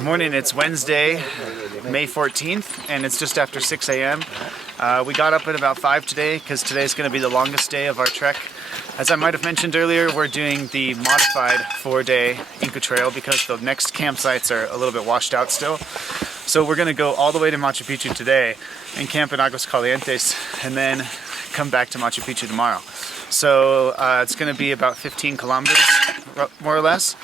Good morning, it's Wednesday, May 14th, and it's just after 6 a.m. We got up at about 5 today because today's going to be the longest day of our trek. As I might have mentioned earlier, we're doing the modified 4-day Inca Trail because the next campsites are a little bit washed out still. So we're going to go all the way to Machu Picchu today and camp in Aguas Calientes and then come back to Machu Picchu tomorrow. So it's going to be about 15 kilometers, more or less.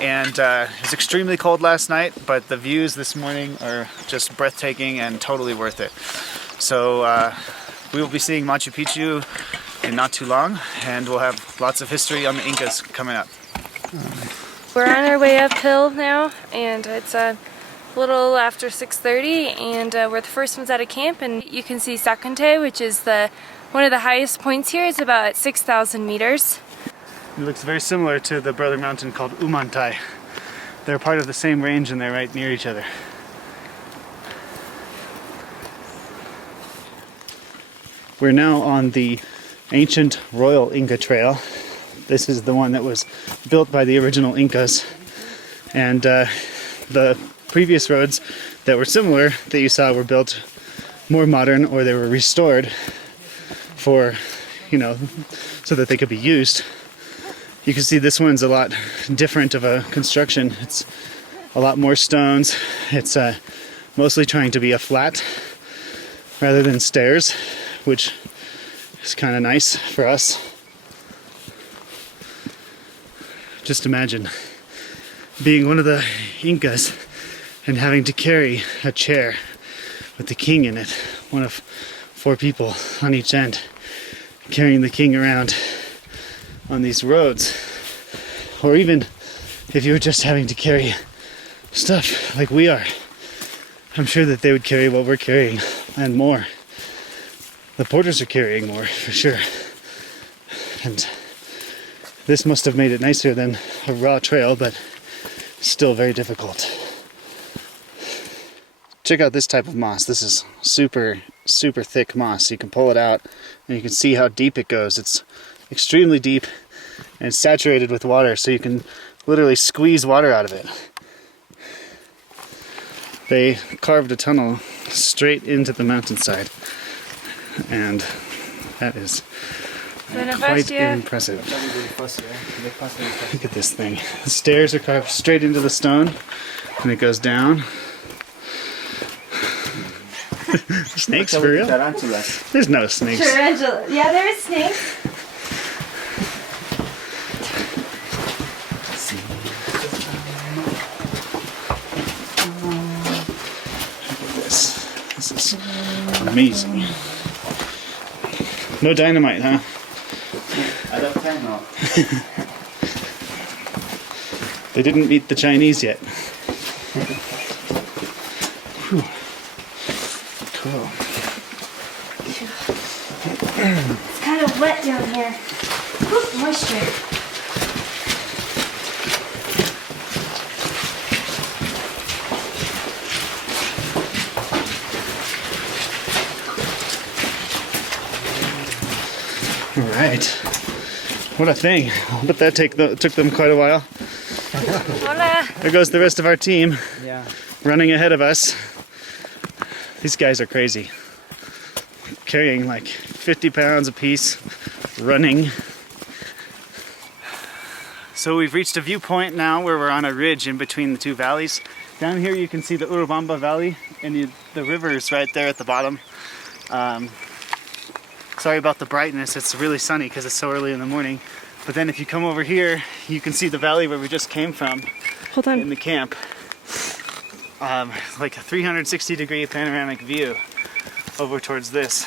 And it was extremely cold last night, but the views this morning are just breathtaking and totally worth it. So we will be seeing Machu Picchu in not too long, and we'll have lots of history on the Incas coming up. We're on our way uphill now, and it's a little after 6:30, and we're the first ones out of camp, and you can see Sacunte, which is one of the highest points here. It's about 6,000 meters. It looks very similar to the brother mountain called Umantay. They're part of the same range and they're right near each other. We're now on the ancient Royal Inca Trail. This is the one that was built by the original Incas. And the previous roads that were similar that you saw were built more modern, or they were restored for, so that they could be used. You can see this one's a lot different of a construction. It's a lot more stones. It's mostly trying to be a flat rather than stairs, which is kind of nice for us. Just imagine being one of the Incas and having to carry a chair with the king in it, one of 4 people on each end, carrying the king around on these roads. Or even if you were just having to carry stuff like we are, I'm sure that they would carry what we're carrying and more. The porters are carrying more for sure, and this must have made it nicer than a raw trail, but still very difficult. Check out this type of moss. This is super thick moss. You can pull it out and you can see how deep it goes. It's extremely deep and saturated with water, so you can literally squeeze water out of it. They carved a tunnel straight into the mountainside, and that is quite impressive. Look at this thing. The stairs are carved straight into the stone, and it goes down. Snakes for real? There's no snakes. Tarantula. Yeah, there is snakes. This is amazing. No dynamite, huh? I don't think not. They didn't meet the Chinese yet. Whew. Cool. It's kind of wet down here. Whew, moisture. Alright. What a thing. I bet that took them quite a while. Hola. There goes the rest of our team. Yeah. Running ahead of us. These guys are crazy. Carrying like 50 pounds apiece, running. So we've reached a viewpoint now where we're on a ridge in between the two valleys. Down here you can see the Urubamba Valley, and the river is right there at the bottom. Sorry about the brightness, it's really sunny because it's so early in the morning. But then if you come over here, you can see the valley where we just came from. Hold on. In the camp. Like a 360-degree panoramic view over towards this.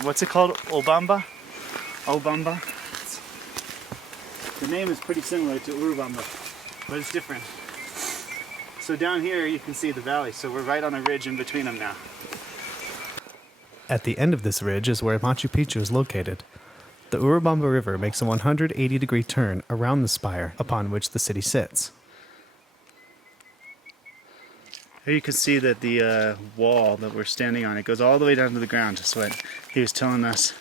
What's it called? Obamba? Obamba? The name is pretty similar to Urubamba, but it's different. So down here you can see the valley, so we're right on a ridge in between them now. At the end of this ridge is where Machu Picchu is located. The Urubamba River makes a 180-degree turn around the spire upon which the city sits. Here you can see that the wall that we're standing on, it goes all the way down to the ground. That's what he was telling us.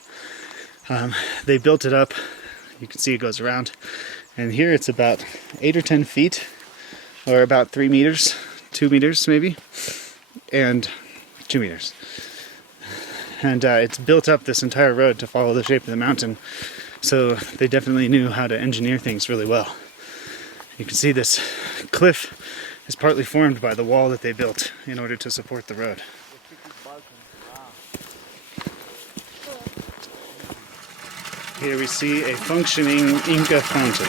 They built it up. You can see it goes around. And here it's about 8 or 10 feet, or about 3 meters 2 meters maybe, and 2 meters. And it's built up this entire road to follow the shape of the mountain, so they definitely knew how to engineer things really well. You can see this cliff is partly formed by the wall that they built in order to support the road. Here we see a functioning Inca fountain.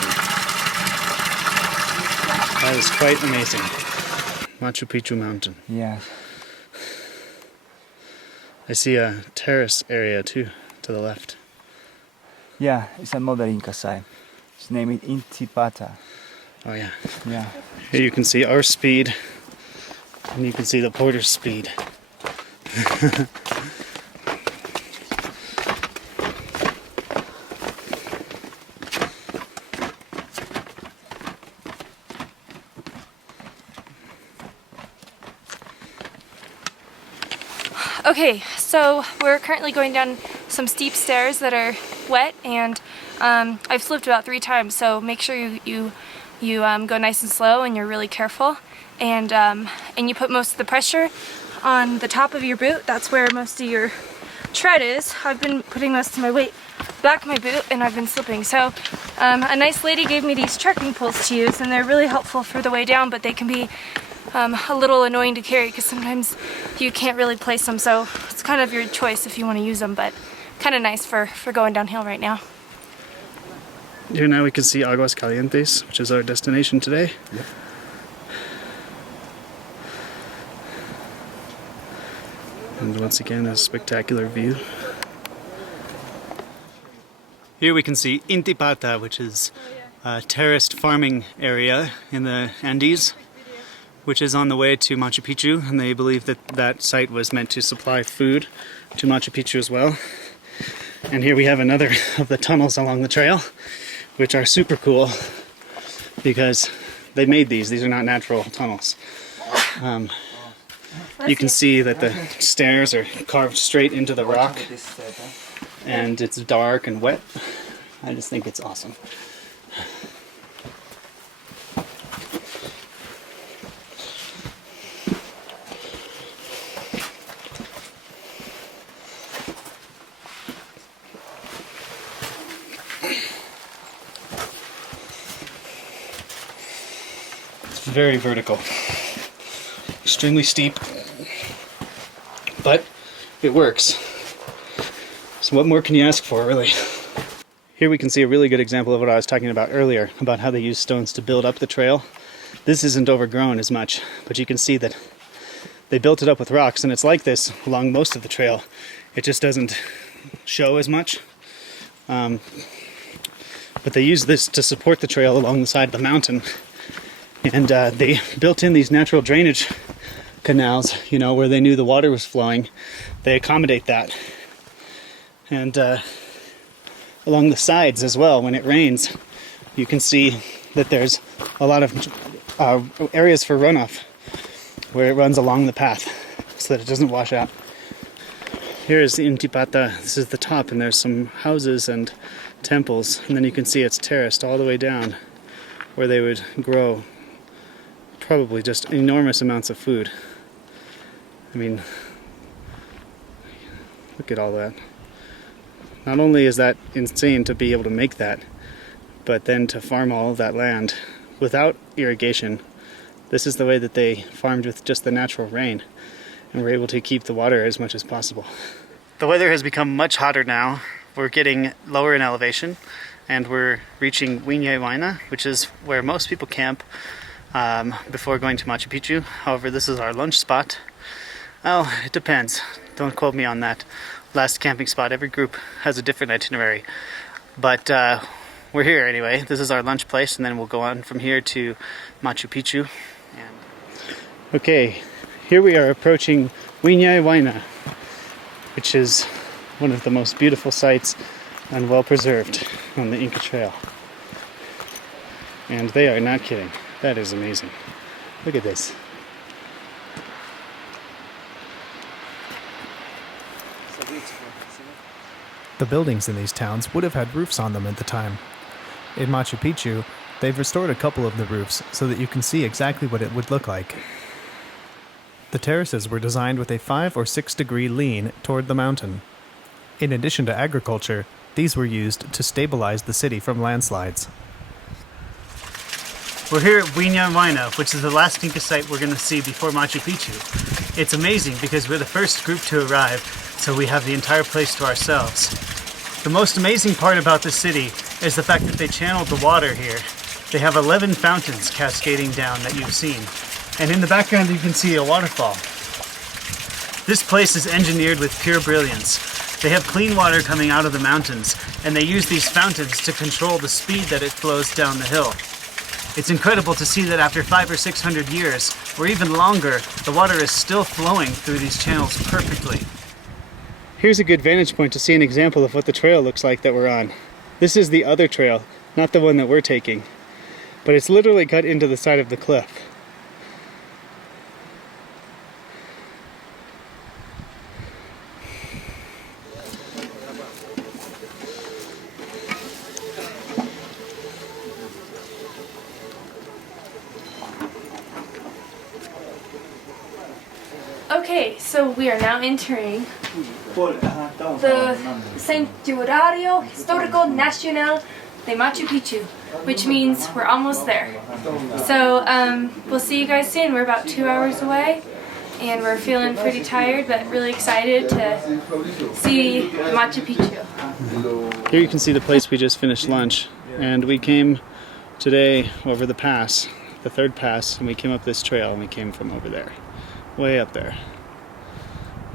That is quite amazing. Machu Picchu mountain. Yeah. I see a terrace area too, to the left. Yeah, it's another Inca site. It's named Inca. Oh yeah. Yeah. Here you can see our speed, and you can see the porter's speed. Okay, so we're currently going down some steep stairs that are wet, and I've slipped about 3 times, so make sure you go nice and slow and you're really careful, and you put most of the pressure on the top of your boot. That's where most of your tread is. I've been putting most of my weight back my boot and I've been slipping. So a nice lady gave me these trekking poles to use, and they're really helpful for the way down, but they can be a little annoying to carry because sometimes you can't really place them, so it's kind of your choice if you want to use them, but kind of nice for going downhill right now. Here now we can see Aguas Calientes, which is our destination today. Yep. And once again, a spectacular view. Here we can see Intipata, which is a terraced farming area in the Andes, which is on the way to Machu Picchu, and they believe that that site was meant to supply food to Machu Picchu as well. And here we have another of the tunnels along the trail, which are super cool because they made these. These are not natural tunnels. You can see that the stairs are carved straight into the rock, and it's dark and wet. I just think it's awesome. It's very vertical, extremely steep, but it works. So what more can you ask for, really? Here we can see a really good example of what I was talking about earlier, about how they use stones to build up the trail. This isn't overgrown as much, but you can see that they built it up with rocks, and it's like this along most of the trail. It just doesn't show as much. But they use this to support the trail along the side of the mountain. And they built in these natural drainage canals, you know, where they knew the water was flowing. They accommodate that. And along the sides as well, when it rains, you can see that there's a lot of areas for runoff where it runs along the path so that it doesn't wash out. Here is the Intipata. This is the top, and there's some houses and temples, and then you can see it's terraced all the way down where they would grow probably just enormous amounts of food. I mean, look at all that. Not only is that insane to be able to make that, but then to farm all of that land without irrigation. This is the way that they farmed with just the natural rain, and were able to keep the water as much as possible. The weather has become much hotter now. We're getting lower in elevation, and we're reaching Wayna, which is where most people camp before going to Machu Picchu. However, this is our lunch spot. Oh, it depends. Don't quote me on that. Last camping spot, every group has a different itinerary. But we're here anyway. This is our lunch place, and then we'll go on from here to Machu Picchu. Okay, here we are approaching Wiñay, which is one of the most beautiful sites and well preserved on the Inca Trail. And they are not kidding. That is amazing. Look at this. The buildings in these towns would have had roofs on them at the time. In Machu Picchu, they've restored a couple of the roofs so that you can see exactly what it would look like. The terraces were designed with a 5 or 6 degree lean toward the mountain. In addition to agriculture, these were used to stabilize the city from landslides. We're here at Wiñay, which is the last Inca site we're going to see before Machu Picchu. It's amazing because we're the first group to arrive, so we have the entire place to ourselves. The most amazing part about this city is the fact that they channeled the water here. They have 11 fountains cascading down that you've seen. And in the background you can see a waterfall. This place is engineered with pure brilliance. They have clean water coming out of the mountains, and they use these fountains to control the speed that it flows down the hill. It's incredible to see that after 500 or 600 years, or even longer, the water is still flowing through these channels perfectly. Here's a good vantage point to see an example of what the trail looks like that we're on. This is the other trail, not the one that we're taking, but it's literally cut into the side of the cliff. Okay, so we are now entering the Santuario Histórico Nacional de Machu Picchu, which means we're almost there. So we'll see you guys soon. We're about 2 hours away, and we're feeling pretty tired, but really excited to see Machu Picchu. Here you can see the place we just finished lunch, and we came today over the pass, the third pass, and we came up this trail, and we came from over there. Way up there.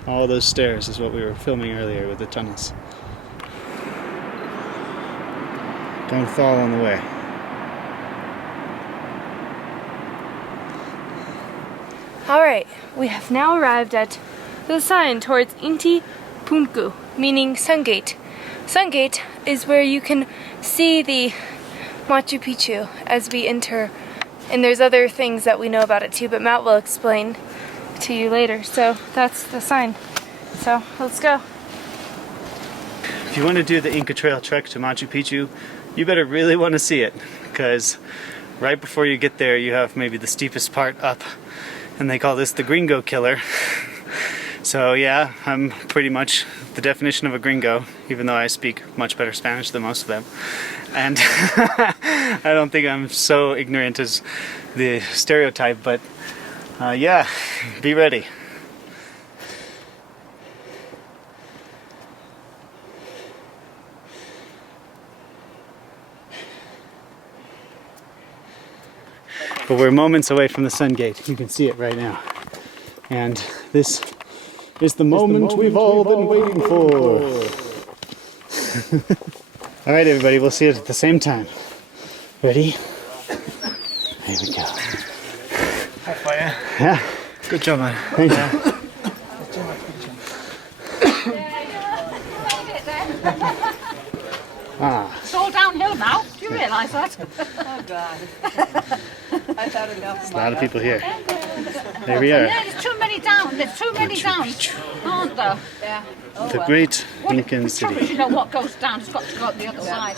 All those stairs is what we were filming earlier with the tunnels. Don't fall on the way. Alright, we have now arrived at the sign towards Inti Punku, meaning Sungate. Sungate is where you can see the Machu Picchu as we enter, and there's other things that we know about it too, but Matt will explain to you later. So that's the sign. So let's go. If you want to do the Inca Trail trek to Machu Picchu, you better really want to see it, because right before you get there you have maybe the steepest part up, and they call this the gringo killer. So yeah, I'm pretty much the definition of a gringo, even though I speak much better Spanish than most of them. And I don't think I'm so ignorant as the stereotype, but yeah, be ready. But we're moments away from the sun gate. You can see it right now. And this is the moment we've all been waiting for. All right, everybody, we'll see it at the same time. Ready? Here we go. High fire. Yeah. Good job, man. Thank you. It's all downhill now. Do you realise that? Oh God. I've had enough. There's a lot of people here. There we are. Yeah, there's too many down. There's too many down, aren't there? Yeah. Oh, The well. great Incan The trouble is, city. you know what goes down has got to go up the other side.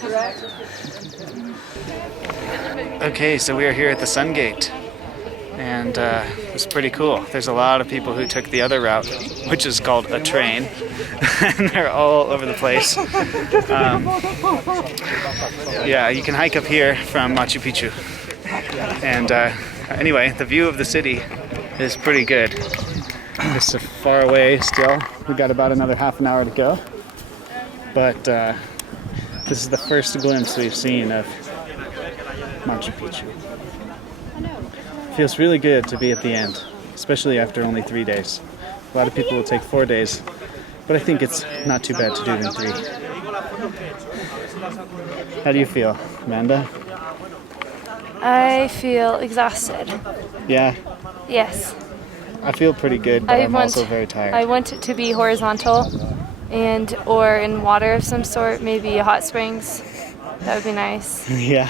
Okay, so we are here at the Sun Gate, and it's pretty cool. There's a lot of people who took the other route, which is called a train, and they're all over the place. Yeah, you can hike up here from Machu Picchu, and anyway, the view of the city is pretty good. It's far away still. We've got about another half an hour to go, but this is the first glimpse we've seen of Machu Picchu. Feels really good to be at the end, especially after only 3 days. A lot of people will take 4 days, but I think it's not too bad to do it in 3. How do you feel, Amanda? I feel exhausted. Yeah, Yes. I feel pretty good, but I'm also very tired. I want it to be horizontal and or in water of some sort, maybe hot springs. That would be nice. Yeah,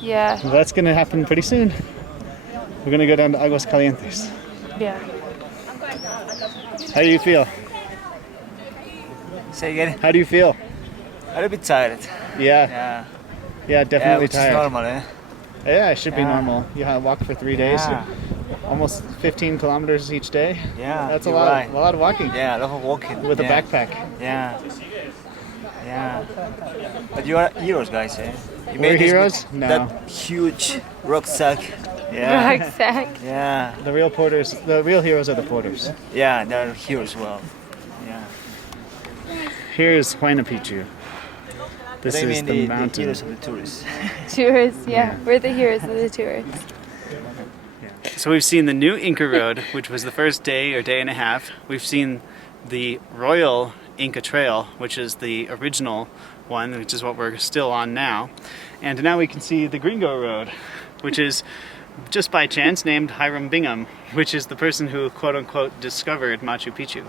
Yeah. well, that's going to happen pretty soon. We're going to go down to Aguas Calientes. Yeah. How do you feel? Say again. How do you feel? A little bit tired. Yeah, Yeah. yeah, definitely which tired. is normal, eh? Yeah, it should be Yeah. normal. You walk for 3 days. Yeah. almost 15 kilometers each day. Yeah, That's a you're lot, right. a lot of walking. Yeah, a lot of walking. With yeah. a backpack. Yeah. Yeah. But you are heroes, guys, eh? You We're this heroes? with No. That huge rucksack. Yeah. Rucksack. Yeah. The real porters, the real heroes are the porters. Yeah, they're heroes as well. Yeah. Here's Machu Picchu. This They is mean the the mountain. heroes of the tourists. Tourists, yeah. We're the heroes of the tourists. So we've seen the new Inca Road, which was the first day or day and a half. We've seen the Royal Inca Trail, which is the original one, which is what we're still on now. And now we can see the Gringo Road, which is just by chance named Hiram Bingham, which is the person who quote-unquote discovered Machu Picchu.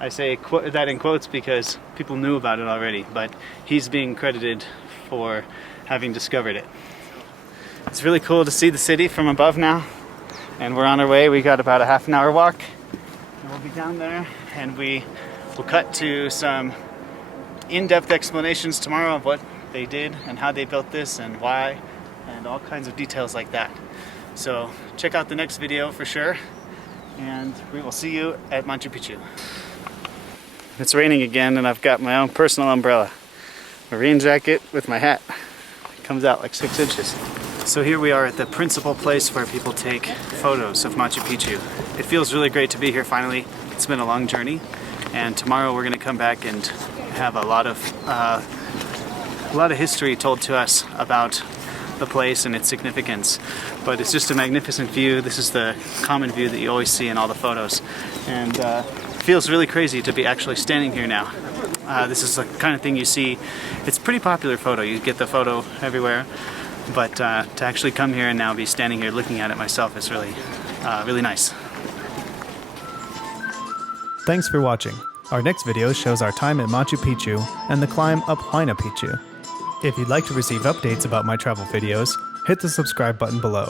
I say that in quotes because people knew about it already, but he's being credited for having discovered it. It's really cool to see the city from above now, and we're on our way. We got about a half an hour walk, and we'll be down there, and we will cut to some in-depth explanations tomorrow of what they did and how they built this and why, and all kinds of details like that. So check out the next video for sure, and we will see you at Machu Picchu. It's raining again, and I've got my own personal umbrella. A rain jacket with my hat. It comes out like 6 inches. So here we are at the principal place where people take photos of Machu Picchu. It feels really great to be here finally. It's been a long journey, and tomorrow we're going to come back and have a lot of history told to us about the place and its significance. But it's just a magnificent view. This is the common view that you always see in all the photos, and it feels really crazy to be actually standing here now. This is the kind of thing you see. It's a pretty popular photo. You get the photo everywhere. But to actually come here and now be standing here looking at it myself is really, really nice. Thanks for watching. Our next video shows our time at Machu Picchu and the climb up Wayna Picchu. If you'd like to receive updates about my travel videos, hit the subscribe button below.